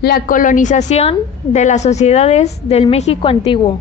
La colonización de las sociedades del México antiguo.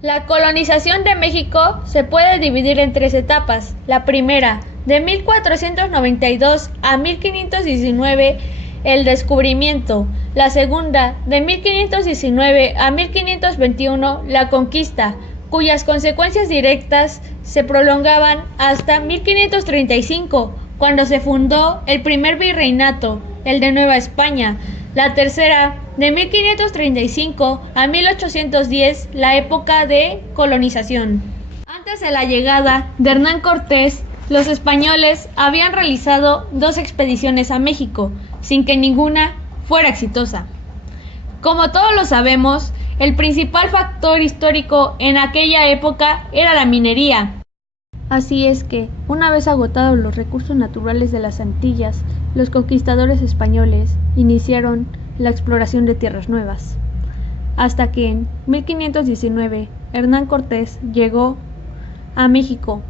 La colonización de México se puede dividir en tres etapas. La primera, de 1492 a 1519, el descubrimiento. La segunda, de 1519 a 1521, la conquista, cuyas consecuencias directas se prolongaban hasta 1535, cuando se fundó el primer virreinato, el de Nueva España. La tercera, de 1535 a 1810, la época de colonización. Antes de la llegada de Hernán Cortés, los españoles habían realizado 2 expediciones a México, sin que ninguna fuera exitosa. Como todos lo sabemos, el principal factor histórico en aquella época era la minería. Así es que, una vez agotados los recursos naturales de las Antillas, los conquistadores españoles iniciaron la exploración de tierras nuevas. Hasta que en 1519 Hernán Cortés llegó a México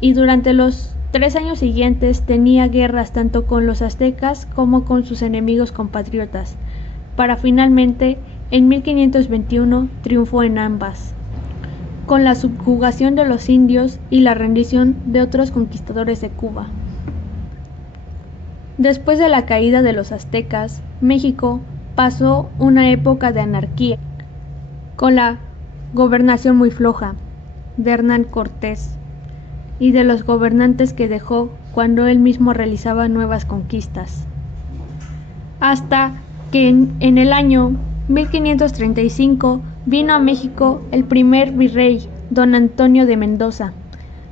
y durante los 3 años siguientes tenía guerras tanto con los aztecas como con sus enemigos compatriotas, para finalmente en 1521 triunfó en ambas, con la subjugación de los indios y la rendición de otros conquistadores de Cuba. Después de la caída de los aztecas, México pasó una época de anarquía, con la gobernación muy floja de Hernán Cortés y de los gobernantes que dejó cuando él mismo realizaba nuevas conquistas. Hasta que en el año 1535 vino a México el primer virrey, don Antonio de Mendoza.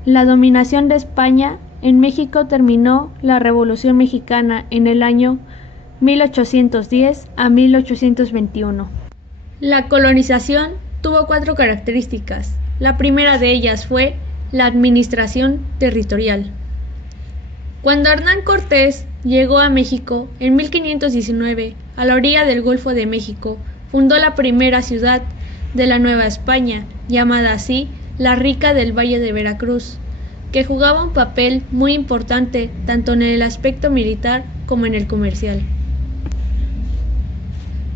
La dominación de España en México terminó la Revolución Mexicana en el año 1810 a 1821. La colonización tuvo 4 características. La primera de ellas fue la administración territorial. Cuando Hernán Cortés llegó a México en 1519, a la orilla del Golfo de México, fundó la primera ciudad de la Nueva España, llamada así la Rica del Valle de Veracruz, que jugaba un papel muy importante tanto en el aspecto militar como en el comercial,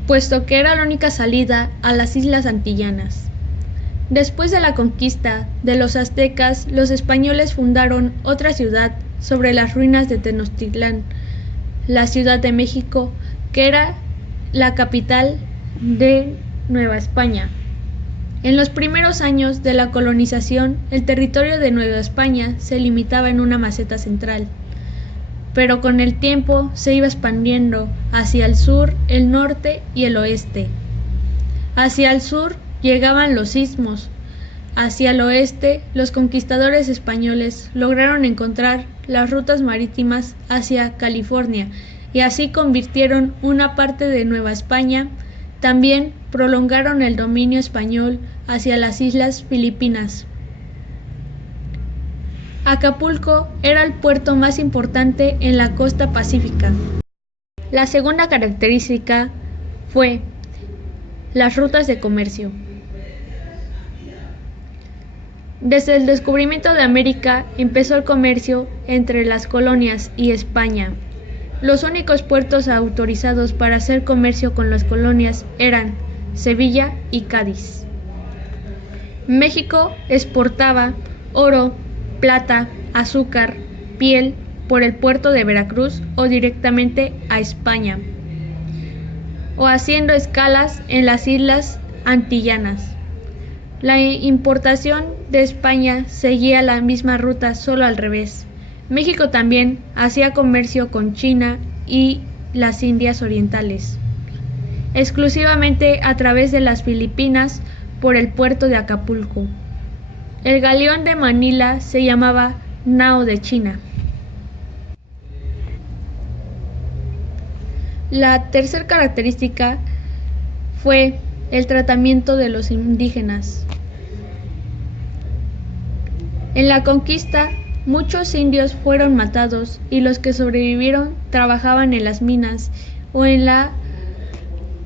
puesto que era la única salida a las islas antillanas. Después de la conquista de los aztecas, los españoles fundaron otra ciudad sobre las ruinas de Tenochtitlán, la Ciudad de México, que era la capital de Nueva España. En los primeros años de la colonización, el territorio de Nueva España se limitaba en una meseta central, pero con el tiempo se iba expandiendo hacia el sur, el norte y el oeste. Hacia el sur llegaban los istmos. Hacia el oeste, los conquistadores españoles lograron encontrar las rutas marítimas hacia California y así convirtieron una parte de Nueva España. También prolongaron el dominio español hacia las islas Filipinas. Acapulco era el puerto más importante en la costa pacífica. La segunda característica fue las rutas de comercio. Desde el descubrimiento de América empezó el comercio entre las colonias y España. Los únicos puertos autorizados para hacer comercio con las colonias eran Sevilla y Cádiz. México exportaba oro, plata, azúcar, piel por el puerto de Veracruz o directamente a España, o haciendo escalas en las islas antillanas. La importación de España seguía la misma ruta, solo al revés. México también hacía comercio con China y las Indias Orientales, exclusivamente a través de las Filipinas por el puerto de Acapulco. El galeón de Manila se llamaba Nao de China. La tercera característica fue el tratamiento de los indígenas. En la conquista, muchos indios fueron matados y los que sobrevivieron trabajaban en las minas o en la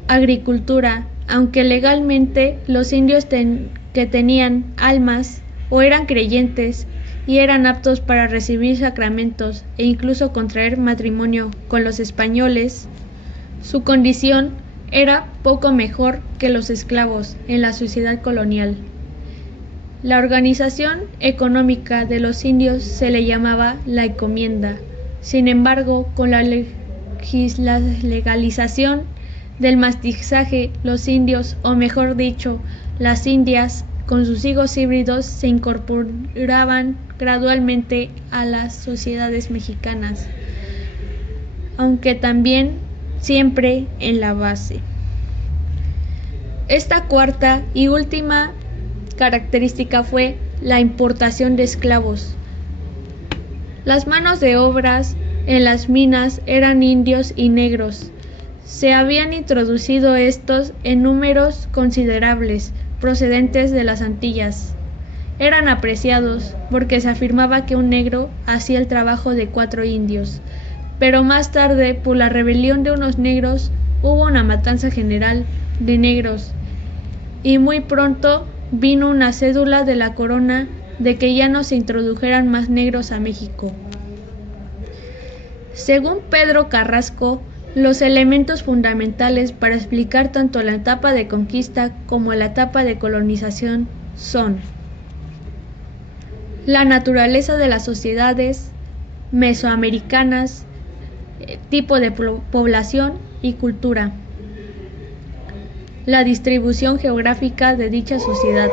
agricultura, aunque legalmente los indios que tenían almas o eran creyentes y eran aptos para recibir sacramentos e incluso contraer matrimonio con los españoles, Su condición era poco mejor que los esclavos en la sociedad colonial. La organización económica de los indios se le llamaba la encomienda. Sin embargo, con la legalización del mestizaje, los indios, o mejor dicho, las indias, con sus hijos híbridos, se incorporaban gradualmente a las sociedades mexicanas, aunque también siempre en la base. Esta cuarta y última característica fue la importación de esclavos. Las manos de obras en las minas eran indios y negros. Se habían introducido estos en números considerables, procedentes de las Antillas. Eran apreciados porque se afirmaba que un negro hacía el trabajo de 4 indios. Pero más tarde, por la rebelión de unos negros, hubo una matanza general de negros, y muy pronto vino una cédula de la corona de que ya no se introdujeran más negros a México. Según Pedro Carrasco, los elementos fundamentales para explicar tanto la etapa de conquista como la etapa de colonización son la naturaleza de las sociedades mesoamericanas, tipo de población y cultura, la distribución geográfica de dicha sociedad,